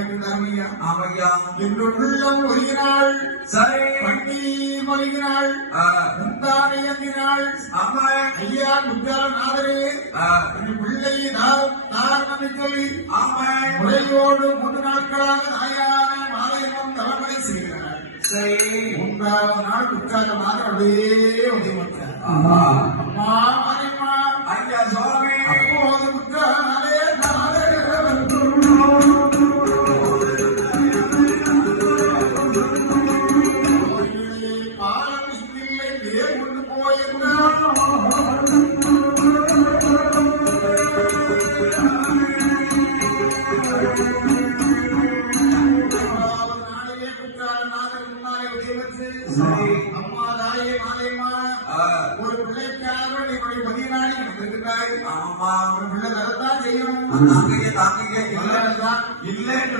ஆமையா உள்ளம் ஒருகினாள் சரி பட்டி மொழிகினாள் முந்தானை எந்தினாள் ஆமா ஐயா குற்றாலநாதரே பிள்ளை தாரணம் சொல்லி ஆமா முறையோடு 3 நாட்களாக தாயான மாலையம் தலைமுறை செய்கிறார். சரி 3வது நாள் குற்றாலநாதர் அப்படியே உதவிட்டார். அம்மா மாரியம்மா ஐயா சுவாமி அப்போது குற்றாலே அம்மா தாயே மாலையம்மா ஒரு பிள்ளைக்காக என்னுடைய பதினாளி நடந்திருக்கிறாய். ஆமா ஒரு பிள்ளை தரத்தான் செய்யணும். தாங்க இல்லை